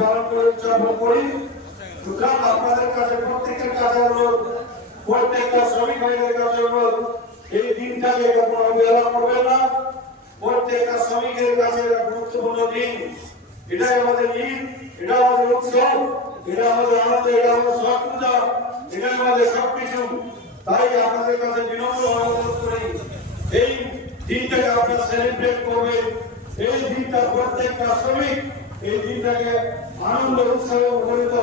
পালন করে উদযাপন করি। সুতরাং আপনাদের কাছে প্রত্যেকের কাছে অনুরোধ, প্রত্যেকটা শ্রমিক ভাইদের কাছে অনুরোধ, এই দিনটাকে কখনো অবহেলা করবেন না। প্রত্যেকটা শ্রমিকের কাছে গুরুত্বপূর্ণ দিন। এটাই আমাদের ঈদ, এটা আমাদের উৎসব, এটা আমাদের আনন্দ, এটা আমাদের সব পূজা, এটা আমাদের সবকিছু। তাই আপনাদের কাছে বিনম্রভাবে অনুরোধ করি, এই দিনটাকে আপনারা সেলিব্রেট করবেন। এই দিনটা প্রত্যেকটা শ্রমিক এই দিনটাকে আনন্দ উৎসবে পরিণত